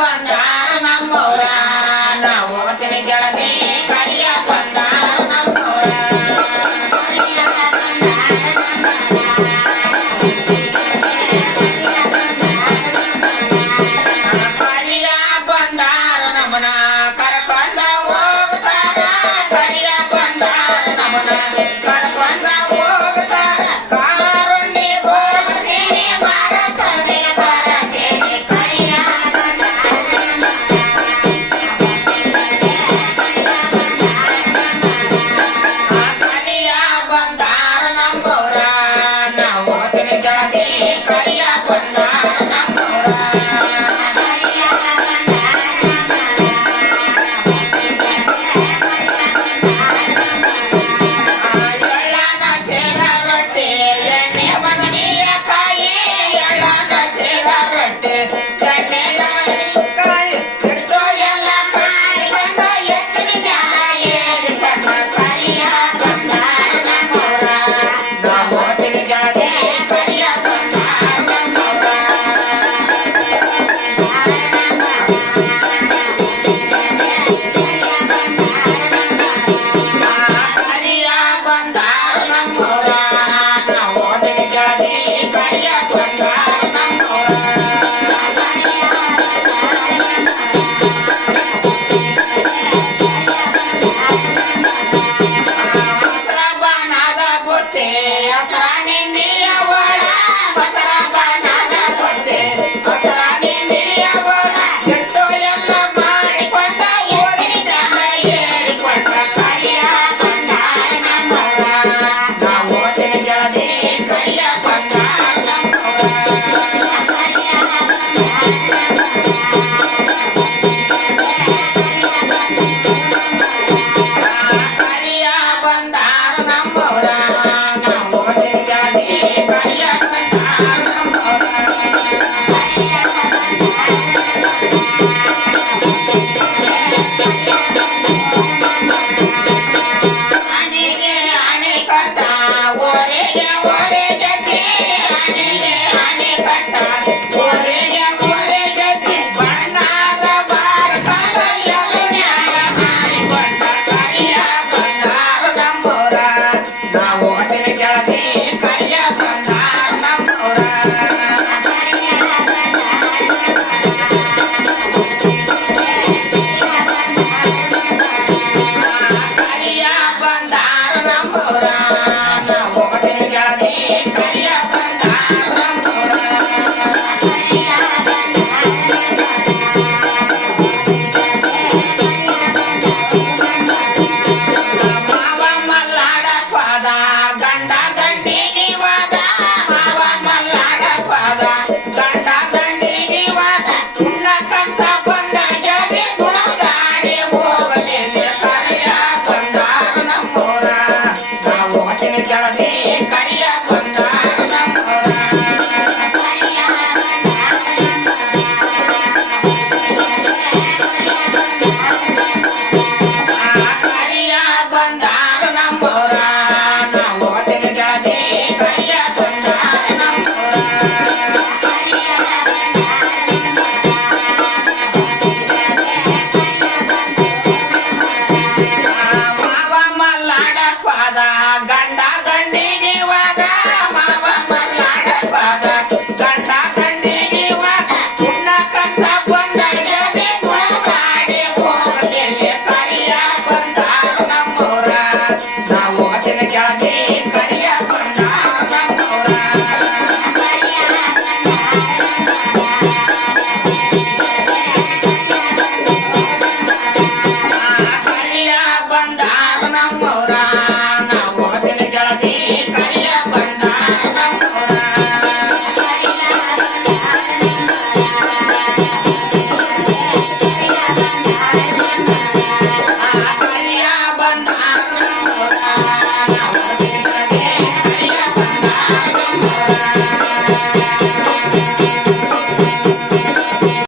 ಬಂದಾರ ನಮ್ಮೂರ ನಾ ಹೋಗ್ತೀನಿ ಗೆಳತಿ ಕರಿಯ ಬಂದಾರ ನಮ್ಮೂರ ಕರಿಯ ಬಂದಾರ ನಮ್ಮನ ಕರ್ಕೊಂಡ ಹೋಗ್ತಾರ ಕರಿಯ ಬಂದಾರ ನಮ್ಮನ ಕರ್ಕೊಂಡ ಹೋಗ್ತಾರ ಕಾರುಂಡಿ ಹೋಗ್ತೀನಿ ಮಾರ ತೊಂಡಿಗೆ ಬರತೀನಿ ಕರಿಯ ಕರಿಯ ಬಂದಾರ ನಮ್ಮೂರ ನಾ ಹೋಗ್ತೀನಿ ಗೆಳತಿ ಕರಿಯ ಬಂದಾರ ನಮ್ಮೂರ ಎಳ್ಳನ ಚೇಲ ರೊಟ್ಟಿ ಎಣ್ಣೆ ಬದನೆಯ ಕಾಯಿ ಎಳ್ಳನ ಚೇಲ ರೊಟ್ಟಿ ಎಣ್ಣೆ ಕಾಯಿ ಇಟ್ಟು ಎಲ್ಲ ಕಾಣಿಕೊಂಡ ಎತ್ತಿನ ಮ್ಯಾಲ ಏರಿಕೊಂಡ ಕರಿಯ ಬಂದಾರ ನಮ್ಮೂರ ನಾ ಹೋಗ್ತೀನಿ ಗೆಳತಿ ಕರಿಯ ಬಂದಾರ ನಮ್ಮೂರ ಕರಿಯ ಬಂದಾರ ನಮ್ಮೂರ ನಾ ಹೋಗ್ತೀನಿ ಗೆಳತಿ ಕರಿಯ ಬಂದಾರ ನಮ್ಮೂರ ಬಸರ ಬಾನಾದ ಬುತ್ತಿ ಹಸರ ನಿಂಬಿಯ ಒಳ ಬಸರ ಬಾನಾದ ಬುತ್ತಿ ಹಸರ ನಿಂಬಿಯ ಒಳ ಇಟ್ಟು ಎಲ್ಲ ಮಾಡಿಕೊಂಡ ಓಡಿದ ಏರಿಕೊಂಡ ಕರಿಯ ಬಂದಾರ ನಮ್ಮೂರ ನಾ ಹೋಗ್ತೀನಿ ಗೆಳತಿ ಕರಿಯ ಬಂದಾರ ನಮ್ಮೂರ ಕರಿಯ ಬಂದಾರ ನಮ್ಮೂರ ನಾ ಹೋಗ್ತೀನಿ ಗೆಳತಿ ಕರಿಯ ಬಂದಾರ ನಮ್ಮೂರ ಅಣೆಗೆ ಅಣೆ ಕಟ್ಟ ಓರೆಗೆ ಓರೆ ಜತಿ ಅಣೆಗೆ ಅಣೆ ಕಟ್ಟ ಓರೆಗೆ ಓರೆ ಜತಿ ಬಣ್ಣದ ಬಾರ ಕಾಲ ಎದುರ್ನ್ಯಾಗ ಹಾರಿಕೊಂಡ ಕರಿಯ ಬಂದಾರ ನಮ್ಮೂರ ನಾ ಹೋಗ್ತೀನಿ ಗೆಳತಿ ಕರಿಯ ಬಂದಾರ ನಮ್ಮೂರ ಕರಿಯ ಬಂದಾರ ನಮ್ಮೂರ ನಾ ಹೋಗ್ತೀನಿ ಗೆಳತಿ ಕರಿಯ ಬಂದಾರ ನಮ್ಮೂರ ಮಾವ ಮಲ್ಲಾಡ ಪಾದ ಗಂಡ ದಂಡಿಗೆ ವಾದ ಮಾವ ಮಲ್ಲಾಡ ಪಾದ ಗಂಡ ದಂಡಿಗೆ ವಾದ ಸುಣ್ಣಕ್ಕಂತ ಬಂದ ಗೆಳತಿ ಸುಣದಾಡಿ ಹೋಗಲಿಲ್ಲ ಕರಿಯ ಬಂದಾರ ನಮ್ಮೂರ ನಾ ಹೋಗ್ತೀನಿ ಗೆಳತಿ ಕರಿಯ ಬಂದಾರ ನಮ್ಮೂರ ಕರಿಯ ಬಂದಾರ ನಮ್ಮೂರ ನಾ ಹೋಗ್ತೀನಿ ಗೆಳತಿ ಕರಿಯ ಬಂದಾರ ನಮ್ಮೂರ ಮಾವ ಮಲ್ಲಾಡ ಪಾದ ಗಂಡ ದಂಡಿಗೆ ವಾದ ಮಾವ ಮಲ್ಲಾಡ ಪಾದ ಗಂಡ ದಂಡಿಗೆ ವಾದ ಸುಣ್ಣಕ್ಕಂತ ಬಂದ ಗೆಳತಿ ಸುಣದಾಡಿ ಹೋಗಲಿಲ್ಲ ಕರಿಯ ಬಂದಾರ ನಮ್ಮೂರ ನಾ ಹೋಗ್ತೀನಿ ಗೆಳತಿ ಕರಿಯ ಬಂದಾರ ನಮ್ಮೂರ